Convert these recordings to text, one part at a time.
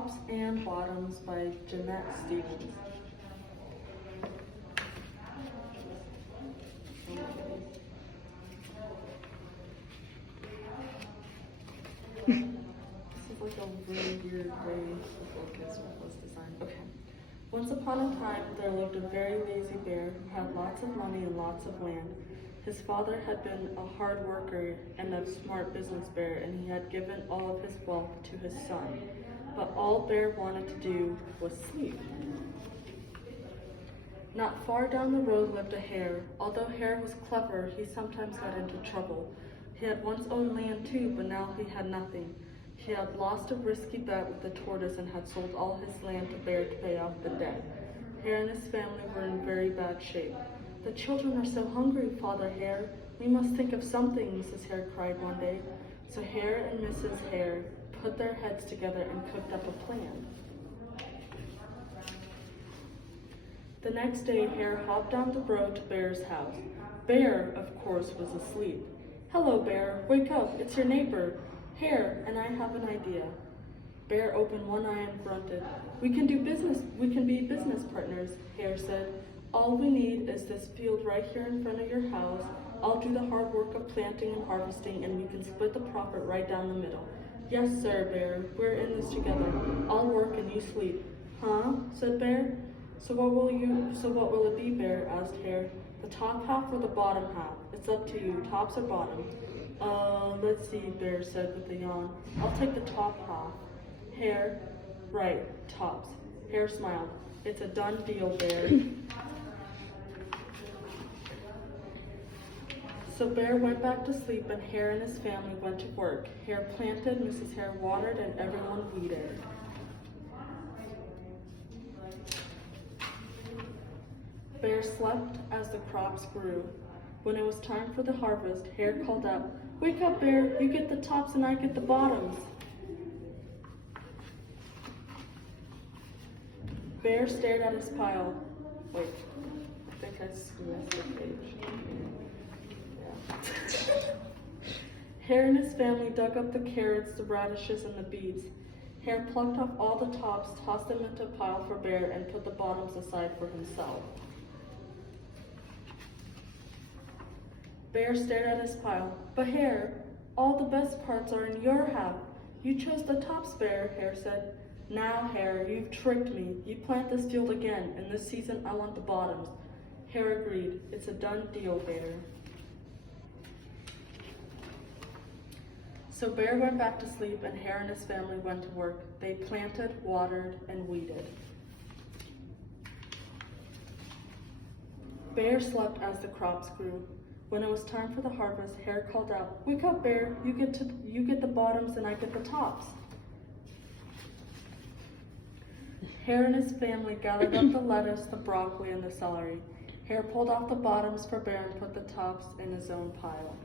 Tops and Bottoms by Jeanette Stevens. This is like a really weird way the book was designed. Okay. Once upon a time, there lived a very lazy bear who had lots of money and lots of land. His father had been a hard worker and a smart business bear, and he had given all of his wealth to his son. But all Bear wanted to do was sleep. Not far down the road lived a hare. Although Hare was clever, he sometimes got into trouble. He had once owned land too, but now he had nothing. He had lost a risky bet with the tortoise and had sold all his land to Bear to pay off the debt. Hare and his family were in very bad shape. "The children are so hungry, Father Hare. We must think of something," Mrs. Hare cried one day. So Hare and Mrs. Hare put their heads together and cooked up a plan. The next day, Hare hopped down the road to Bear's house. Bear, of course, was asleep. "Hello, Bear. Wake up. It's your neighbor, Hare, and I have an idea." Bear opened one eye and grunted. We can be business partners," Hare said. "All we need is this field right here in front of your house. I'll do the hard work of planting and harvesting, and we can split the profit right down the middle." "Yes, sir, Bear. We're in this together. I'll work and you sleep." "Huh?" said Bear. So what will it be, Bear?" asked Hare. "The top half or the bottom half? It's up to you, tops or bottom." Let's see," Bear said with a yawn. "I'll take the top half." Hare, "Right, tops." Hare smiled. "It's a done deal, Bear." So Bear went back to sleep, and Hare and his family went to work. Hare planted, Mrs. Hare watered, and everyone weeded. Bear slept as the crops grew. When it was time for the harvest, Hare called out, "Wake up, Bear. You get the tops and I get the bottoms." Bear stared at his pile. Wait, I think I missed the page. Yeah. Hare and his family dug up the carrots, the radishes, and the beets. Hare plucked off all the tops, tossed them into a pile for Bear, and put the bottoms aside for himself. Bear stared at his pile. "But Hare, all the best parts are in your half. You chose the tops, Bear," Hare said. "Now, Hare, you've tricked me. You plant this field again, and this season I want the bottoms." Hare agreed. "It's a done deal, Bear." So Bear went back to sleep, and Hare and his family went to work. They planted, watered, and weeded. Bear slept as the crops grew. When it was time for the harvest, Hare called out, "Wake up, Bear. You get the bottoms and I get the tops." Hare and his family gathered up the lettuce, the broccoli, and the celery. Hare pulled off the bottoms for Bear and put the tops in his own pile.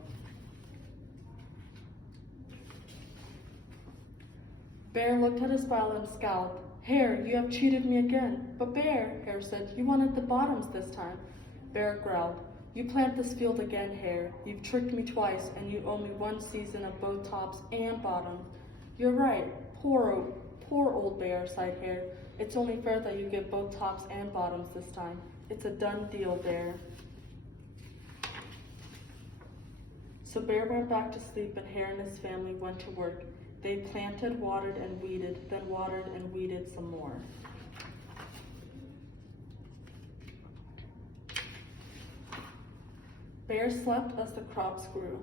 Bear looked at his pile and scowled. "Hare, you have cheated me again." "But Bear," Hare said, "you wanted the bottoms this time." Bear growled, "You plant this field again, Hare. You've tricked me twice, and you owe me one season of both tops and bottoms." "You're right. Poor old Bear," sighed Hare. "It's only fair that you get both tops and bottoms this time. It's a done deal, Bear." So Bear went back to sleep, and Hare and his family went to work. They planted, watered, and weeded, then watered and weeded some more. Bear slept as the crops grew.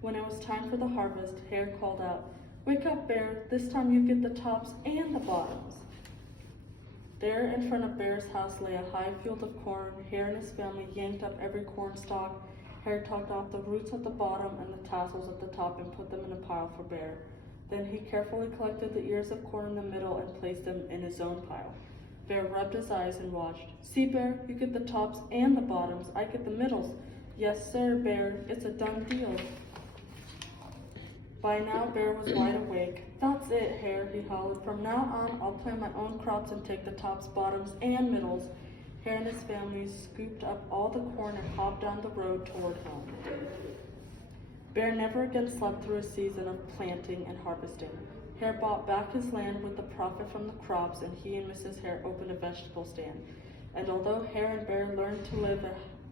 When it was time for the harvest, Hare called out, "Wake up, Bear. This time you get the tops and the bottoms." There in front of Bear's house lay a high field of corn. Hare and his family yanked up every corn stalk. Hare tucked off the roots at the bottom and the tassels at the top and put them in a pile for Bear. Then he carefully collected the ears of corn in the middle and placed them in his own pile. Bear rubbed his eyes and watched. "See, Bear, you get the tops and the bottoms. I get the middles." "Yes, sir, Bear. It's a done deal." By now, Bear was wide awake. "That's it, Hare," he hollered. "From now on, I'll plant my own crops and take the tops, bottoms, and middles." Hare and his family scooped up all the corn and hopped down the road toward home. Bear never again slept through a season of planting and harvesting. Hare bought back his land with the profit from the crops, and he and Mrs. Hare opened a vegetable stand. And although Hare and Bear learned to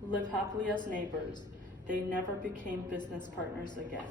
live happily as neighbors, they never became business partners again.